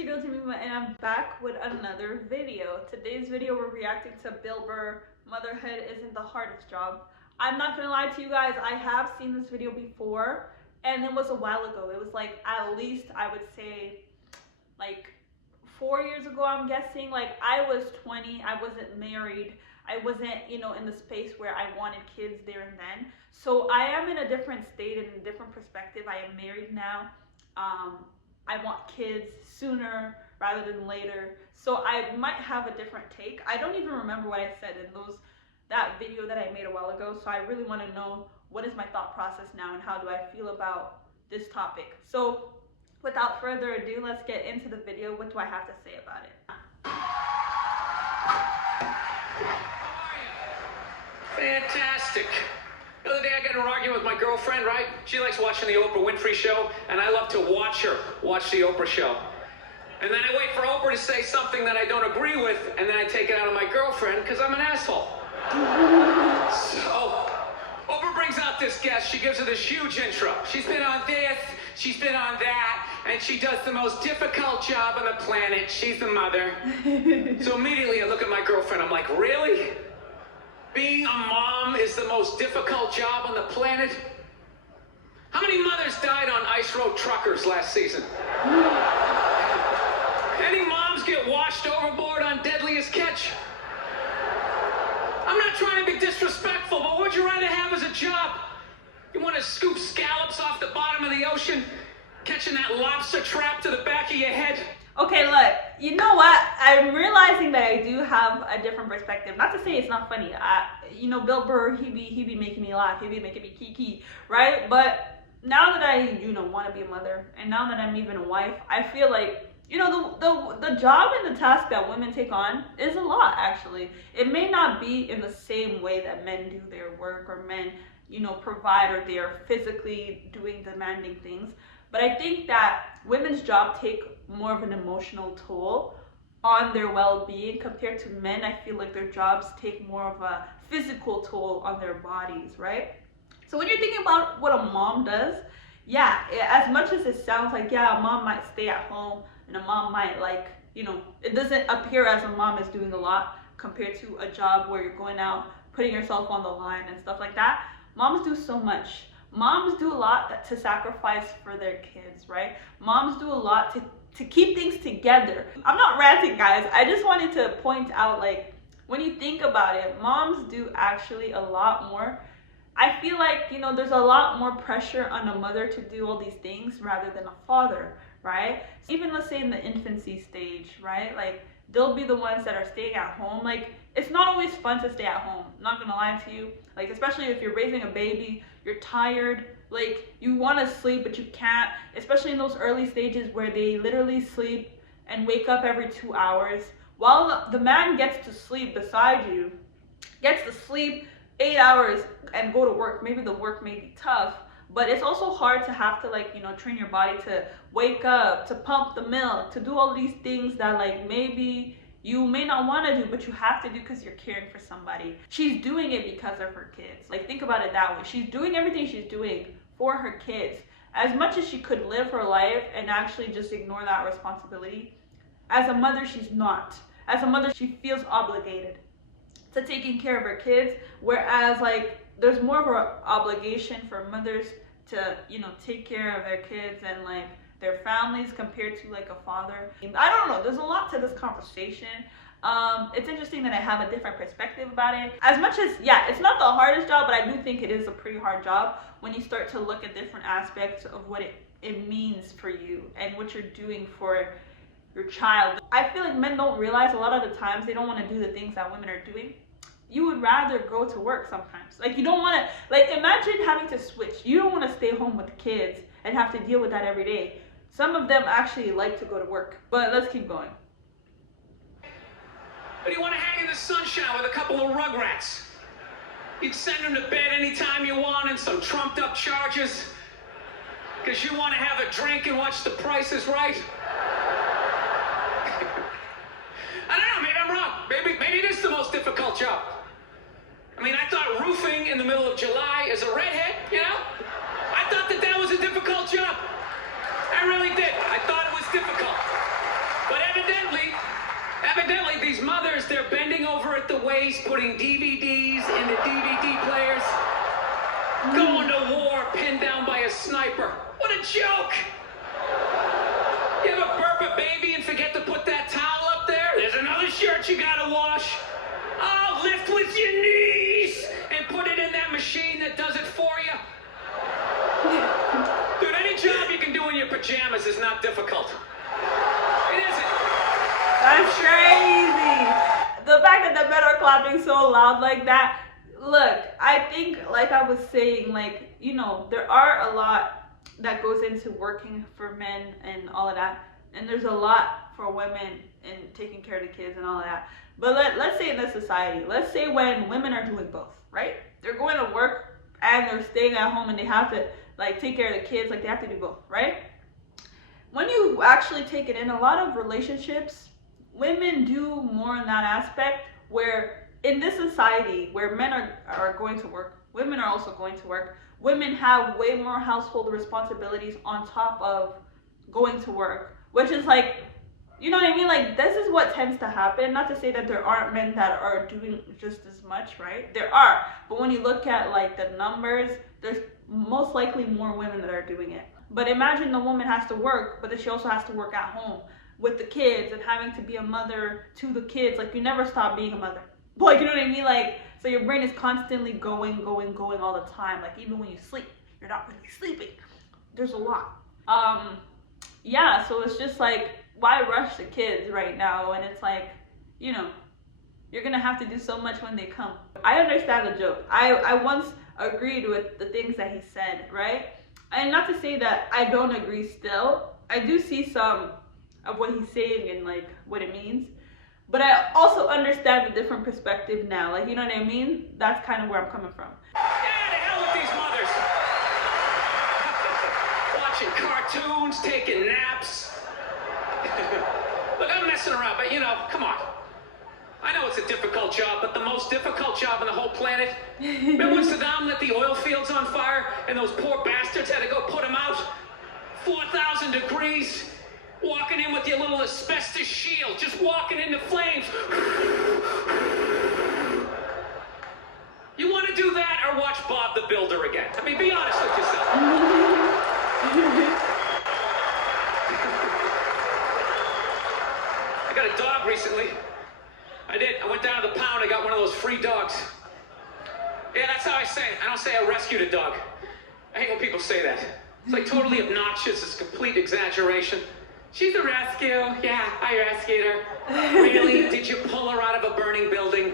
your girl Tamima, and I'm back with another video. Today's video we're reacting to Bill Burr, Motherhood Isn't the Hardest Job. I'm not gonna lie to you guys, I have seen this video before, and it was a while ago. It was like at least I would say like 4 years ago, I'm guessing. Like I was 20, I wasn't married, I wasn't, in the space where I wanted kids there and then. So I am in a different state and a different perspective. I am married now. I want kids sooner rather than later. So I might have a different take. I don't even remember what I said in that video that I made a while ago. So I really want to know what is my thought process now and how do I feel about this topic. So without further ado, let's get into the video. What do I have to say about it? Fantastic. The other day I got in an argument with my girlfriend, right? She likes watching the Oprah Winfrey show, and I love to watch her watch the Oprah show. And then I wait for Oprah to say something that I don't agree with, and then I take it out on my girlfriend because I'm an asshole. So, Oprah brings out this guest. She gives her this huge intro. She's been on this, she's been on that, and she does the most difficult job on the planet. She's the mother. So immediately I look at my girlfriend. I'm like, really? Being a mom is the most difficult job on the planet? How many mothers died on ice road truckers last season? Any moms get washed overboard on Deadliest Catch? I'm not trying to be disrespectful, but what would you rather have as a job? You want to scoop scallops off the bottom of the ocean, catching that lobster trap to the back of your head? Okay, look, you know what? I'm realizing that I do have a different perspective. Not to say it's not funny. Bill Burr, he be making me laugh. He be making me kiki, right? But now that I, want to be a mother, and now that I'm even a wife, I feel like, the job and the task that women take on is a lot, actually. It may not be in the same way that men do their work, or men, provide, or they are physically doing demanding things. But I think that women's job take more of an emotional toll on their well-being compared to men. I feel like their jobs take more of a physical toll on their bodies, right? So when you're thinking about what a mom does, yeah, as much as it sounds like, yeah, a mom might stay at home and a mom might it doesn't appear as a mom is doing a lot compared to a job where you're going out, putting yourself on the line and stuff like that. Moms do so much. Moms do a lot to sacrifice for their kids, right? Moms do a lot to keep things together. I'm not ranting, guys. I just wanted to point out, like, when you think about it, moms do actually a lot more. I feel like, there's a lot more pressure on a mother to do all these things rather than a father, right? Even let's say in the infancy stage, right? Like, they'll be the ones that are staying at home. Like, it's not always fun to stay at home. I'm not gonna lie to you. Like, especially if you're raising a baby, you're tired, like, you want to sleep, but you can't, especially in those early stages where they literally sleep and wake up every 2 hours. While the man gets to sleep beside you, gets to sleep 8 hours and go to work. Maybe the work may be tough, but it's also hard to have to, train your body to wake up, to pump the milk, to do all these things that, like, maybe you may not want to do, but you have to do because you're caring for somebody. She's doing it because of her kids. Like, think about it that way. She's doing everything she's doing for her kids. As much as she could live her life and actually just ignore that responsibility, as a mother, she's not. As a mother, she feels obligated to taking care of her kids, whereas, like, there's more of an obligation for mothers to, take care of their kids and, like, their families compared to, like, a father. I don't know, there's a lot to this conversation. It's interesting that I have a different perspective about it. As much as, yeah, it's not the hardest job, but I do think it is a pretty hard job when you start to look at different aspects of what it means for you and what you're doing for your child. I feel like men don't realize a lot of the times they don't want to do the things that women are doing. You would rather go to work sometimes. Like, you don't want to, like, imagine having to switch. You don't want to stay home with the kids and have to deal with that every day. Some of them actually like to go to work, but let's keep going. But you want to hang in the sunshine with a couple of rugrats. You'd send them to bed anytime you want and some trumped up charges because you want to have a drink and watch The Price is Right. I don't know, maybe I'm wrong. Maybe it is the most difficult job. I mean, I thought roofing in the middle of July as a redhead, I thought that was a difficult job. I really did. I thought it was difficult. mothers, they're bending over at the waist, putting DVDs into DVD players. Going to war, pinned down by a sniper. What a joke! You ever burp a baby and forget to put that towel up there? There's another shirt you gotta wash. Oh, lift with your knees and put it in that machine that does it for you. Dude, any job you can do in your pajamas is not difficult. It isn't. That's crazy. The fact that the men are clapping so loud like that. Look, I think, like I was saying, like, you know, there are a lot that goes into working for men and all of that. And there's a lot for women in taking care of the kids and all of that. But let's say in this society, let's say when women are doing both, right? They're going to work and they're staying at home and they have to, like, take care of the kids, like, they have to do both, right? When you actually take it in, a lot of relationships, women do more in that aspect, where in this society where men are going to work, women are also going to work. Women have way more household responsibilities on top of going to work, which is like, you know what I mean? Like, this is what tends to happen. Not to say that there aren't men that are doing just as much, right? There are. But when you look at, like, the numbers, there's most likely more women that are doing it. But imagine the woman has to work, but then she also has to work at home with the kids and having to be a mother to the kids. Like, you never stop being a mother. Like, you know what I mean? Like, so your brain is constantly going all the time. Like, even when you sleep, you're not really sleeping. There's a lot. Yeah, so it's just like, why rush the kids right now? And it's like, you know, you're gonna have to do so much when they come. I understand the joke. I once agreed with the things that he said, right? And not to say that I don't agree still. I do see some of what he's saying and, like, what it means. But I also understand the different perspective now. Like, you know what I mean? That's kind of where I'm coming from. Yeah, to hell with these mothers. Watching cartoons, taking naps. Look, I'm messing around, but, you know, come on. I know it's a difficult job, but the most difficult job on the whole planet. Remember when Saddam lit the oil fields on fire and those poor bastards had to go put them out? 4,000 degrees. Walking in with your little asbestos shield, just walking into flames. You want to do that or watch Bob the Builder again? I mean, be honest with yourself. I got a dog recently. I did. I went down to the pound. I got one of those free dogs. Yeah, that's how I say it. I don't say I rescued a dog. I hate when people say that. It's like totally obnoxious. It's complete exaggeration. She's a rescue. Yeah, I rescued her. Really? Did you pull her out of a burning building?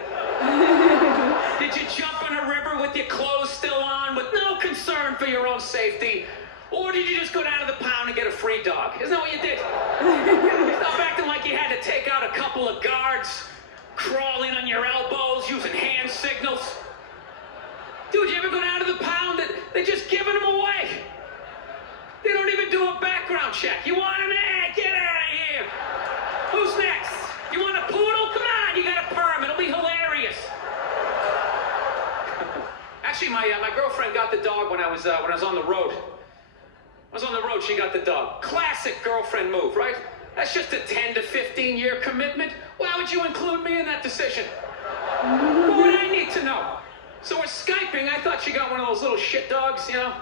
Did you jump in a river with your clothes still on with no concern for your own safety? Or did you just go down to the pound and get a free dog? Isn't that what you did? Stop acting like you had to take out a couple of guards, crawling on your elbows, using hand signals. Dude, you ever go down to the pound? They're just giving them away. They don't even do a background check. You want him? Get out of here. Who's next? You want a poodle? Come on, you got a perm. It'll be hilarious. Actually, my girlfriend got the dog when I was on the road. I was on the road. She got the dog. Classic girlfriend move, right? That's just a 10 to 15 year commitment. Why would you include me in that decision? What would I need to know? So we're Skyping. I thought she got one of those little shit dogs, you know?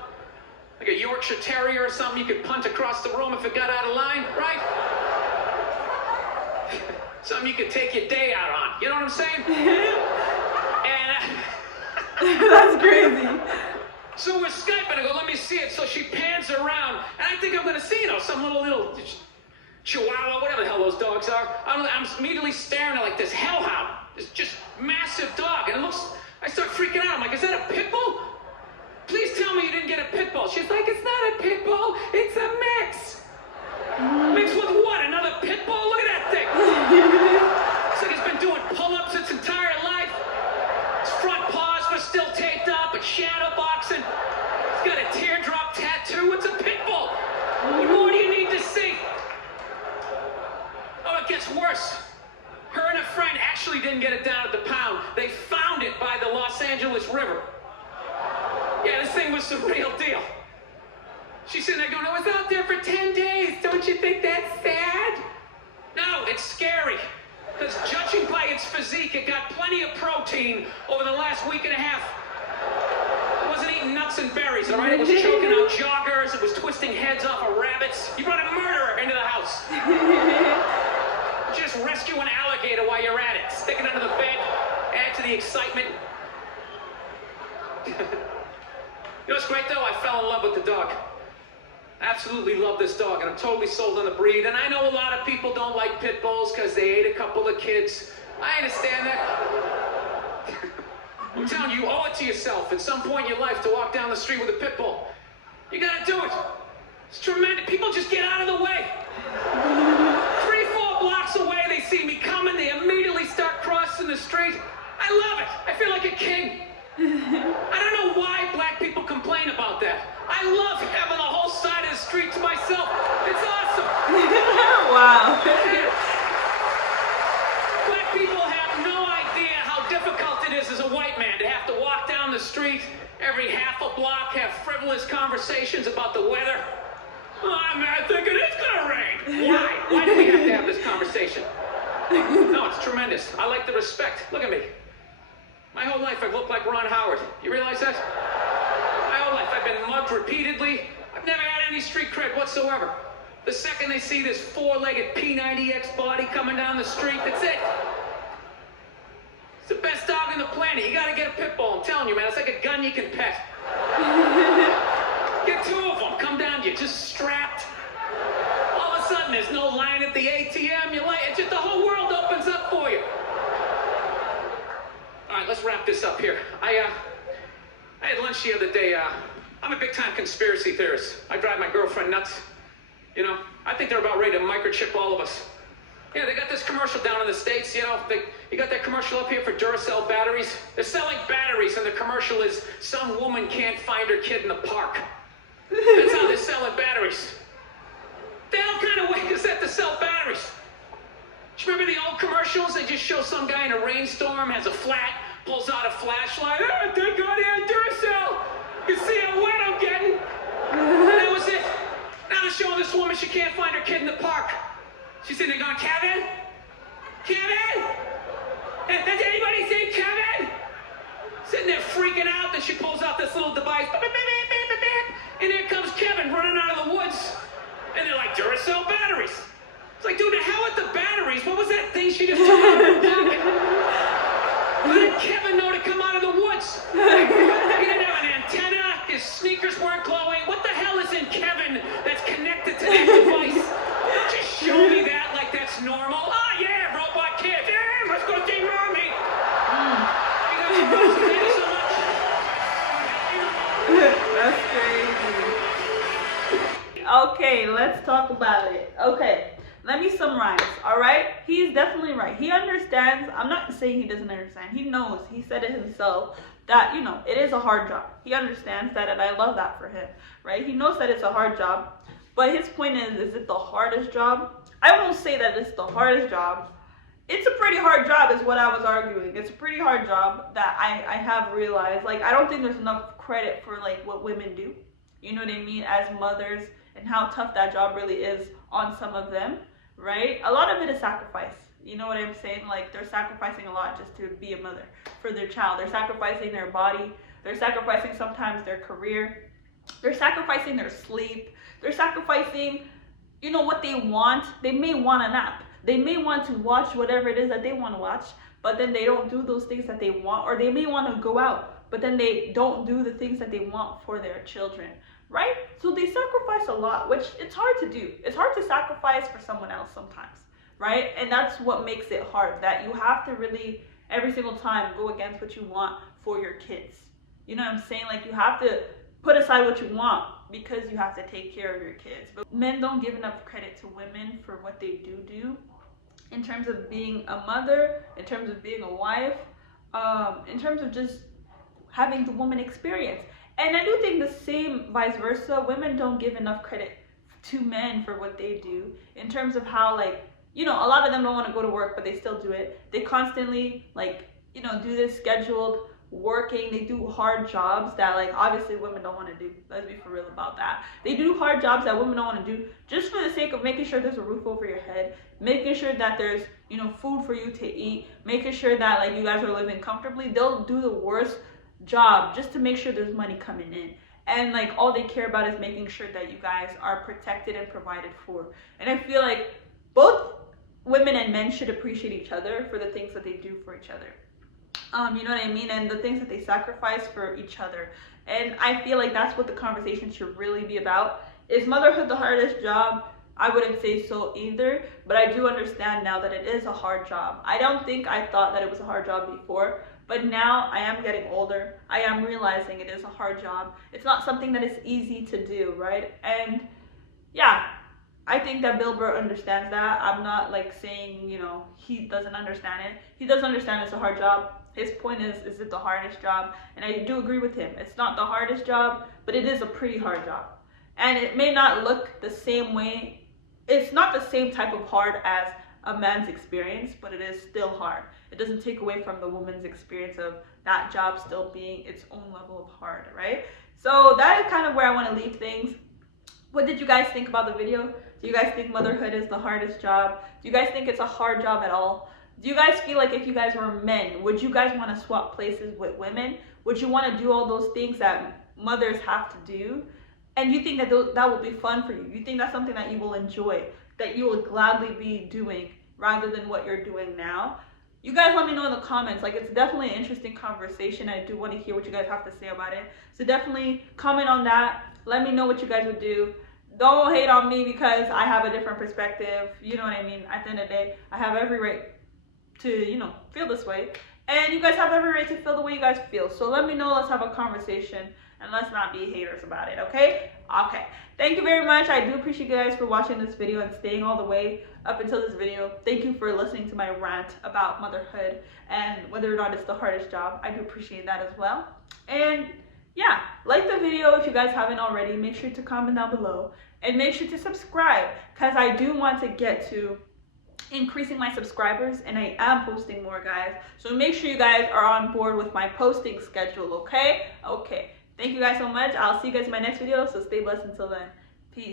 Like a Yorkshire Terrier or something you could punt across the room if it got out of line, right? Something you could take your day out on. You know what I'm saying? And That's crazy. so we're Skyping. I go, let me see it. So she pans around, and I think I'm gonna see, you know, some little Chihuahua, whatever the hell those dogs are. I'm immediately staring at, like, this hellhound, this just massive dog, and it looks. I start freaking out. I'm like, is that a pit bull? Please tell me you didn't get a pit bull. She's like, it's not a pit bull, it's a mix. Mixed with what? Another pit bull? Look at that thing. It's like it's been doing pull-ups its entire life. Its front paws were still taped up, but shadow boxing. It's got a teardrop tattoo. It's a pit bull. What more do you need to see? Oh, it gets worse. Her and a friend actually didn't get it down at the pound. They found it by the Los Angeles River. Yeah, this thing was the real deal. She's sitting there going, I was out there for 10 days. Don't you think that's sad? No, it's scary. Because judging by its physique, last week and a half. It wasn't eating nuts and berries, all right? It was choking out joggers. It was twisting heads off of rabbits. You brought a murderer into the house. Just rescue an alligator while you're at it. Stick it under the bed. Add to the excitement. You know what's great, though? I fell in love with the dog. Absolutely love this dog, and I'm totally sold on the breed. And I know a lot of people don't like pit bulls because they ate a couple of kids. I understand that. I'm telling you, you owe it to yourself at some point in your life to walk down the street with a pit bull. You gotta do it. It's tremendous. People just get out of the way. 3-4 blocks away, they see me coming. They immediately start crossing the street. I love it. I feel like a king. I don't know why black people complain about that. I love having the whole side of the street to myself. It's awesome. Wow. Black people have no idea how difficult it is as a white man to have to walk down the street every half a block, have frivolous conversations about the weather. Oh, man, I think it is gonna rain. Why? Why do we have to have this conversation? No, it's tremendous. I like the respect. Look at me. My whole life I've looked like Ron Howard. You realize that? My whole life I've been mugged repeatedly. I've never had any street cred whatsoever. The second they see this 4-legged P90X body coming down the street, that's it. It's the best dog on the planet. You gotta get a pit bull. I'm telling you, man, it's like a gun you can pet. Get 2 of them, come down to you, just strapped. All of a sudden, there's no line at the ATM. It's just the whole world opens up for you. All right, let's wrap this up here. I had lunch the other day. I'm a big-time conspiracy theorist. I drive my girlfriend nuts. You know, I think they're about ready to microchip all of us. Yeah, they got this commercial down in the States, you know. You got that commercial up here for Duracell batteries. They're selling batteries, and the commercial is some woman can't find her kid in the park. That's how they're selling batteries. The hell kind of way is that to sell batteries? Do you remember the old commercials? They just show some guy in a rainstorm, has a flat, pulls out a flashlight. Oh, thank God he had Duracell. You see how wet I'm getting? And that was it. Now they're showing this woman she can't find her kid in the park. She's sitting there going, Kevin? Kevin? Has anybody seen Kevin? Sitting there freaking out, then she pulls out this little device. And here comes Kevin running out of the woods. And they're like, Duracell batteries. It's like, dude, the hell with the batteries? What was that thing she just took out of her pocket? How did Kevin know to come out of the woods? He didn't have an antenna. His sneakers weren't glowing. What the hell is in Kevin that's connected to that device? Just show me that like that's normal. Oh, yeah, robot kid. Yeah, let's go see Mommy. Thank you so much. That's crazy. Okay, let's talk about it. Okay, let me summarize, all right? He's definitely right. He understands. I'm not saying he doesn't understand. He knows. He said it himself that, you know, it is a hard job. He understands that, and I love that for him, right? He knows that it's a hard job, but his point is it the hardest job? I won't say that it's the hardest job. It's a pretty hard job is what I was arguing. It's a pretty hard job that I have realized. Like, I don't think there's enough credit for, like, what women do. You know what I mean? As mothers, and how tough that job really is on some of them, right? A lot of it is sacrifice. You know what I'm saying? Like, they're sacrificing a lot just to be a mother for their child. They're sacrificing their body. They're sacrificing sometimes their career. They're sacrificing their sleep. They're sacrificing, you know, what they want. They may want a nap. They may want to watch whatever it is that they want to watch, but then they don't do those things that they want. Or they may want to go out, but then they don't do the things that they want for their children, right? So they sacrifice a lot, which it's hard to do. It's hard to sacrifice for someone else sometimes, right? And that's what makes it hard, that you have to really, every single time, go against what you want for your kids. You know what I'm saying? Like, you have to put aside what you want because you have to take care of your kids. But men don't give enough credit to women for what they do in terms of being a mother, in terms of being a wife, in terms of just having the woman experience. And I do think the same vice versa. Women don't give enough credit to men for what they do in terms of how, like, you know, a lot of them don't want to go to work, but they still do it. They constantly, like, you know, do this scheduled working, they do hard jobs that, like, obviously women don't want to do. Let's be for real about that. They do hard jobs that women don't want to do just for the sake of making sure there's a roof over your head, making sure that there's, you know, food for you to eat, making sure that, like, you guys are living comfortably. They'll do the worst job just to make sure there's money coming in. And, like, all they care about is making sure that you guys are protected and provided for. And I feel like both women and men should appreciate each other for the things that they do for each other. You know what I mean? And the things that they sacrifice for each other. And I feel like that's what the conversation should really be about. Is motherhood the hardest job? I wouldn't say so either, but I do understand now that it is a hard job. I don't think I thought that it was a hard job before, but now I am getting older. I am realizing it is a hard job. It's not something that is easy to do, right? And yeah, I think that Bill Burr understands that. I'm not like saying, you know, he doesn't understand it. He does understand it's a hard job. His point is it the hardest job? And I do agree with him. It's not the hardest job, but it is a pretty hard job. And it may not look the same way. It's not the same type of hard as a man's experience, but it is still hard. It doesn't take away from the woman's experience of that job still being its own level of hard, right? So that is kind of where I want to leave things. What did you guys think about the video? Do you guys think motherhood is the hardest job? Do you guys think it's a hard job at all? Do you guys feel like if you guys were men, would you guys want to swap places with women? Would you want to do all those things that mothers have to do? And you think that that will be fun for you? You think that's something that you will enjoy, that you will gladly be doing rather than what you're doing now? You guys let me know in the comments. Like, it's definitely an interesting conversation. I do want to hear what you guys have to say about it. So definitely comment on that. Let me know what you guys would do. Don't hate on me because I have a different perspective. You know what I mean? At the end of the day, I have every right to, you know, feel this way. And you guys have every right to feel the way you guys feel. So let me know. Let's have a conversation. And let's not be haters about it, okay? Okay. Thank you very much. I do appreciate you guys for watching this video and staying all the way up until this video. Thank you for listening to my rant about motherhood and whether or not it's the hardest job. I do appreciate that as well. And yeah, like the video if you guys haven't already. Make sure to comment down below. And make sure to subscribe because I do want to get to increasing my subscribers and I am posting more, guys. So make sure you guys are on board with my posting schedule, okay? Okay. Thank you guys so much. I'll see you guys in my next video. So stay blessed until then. Peace.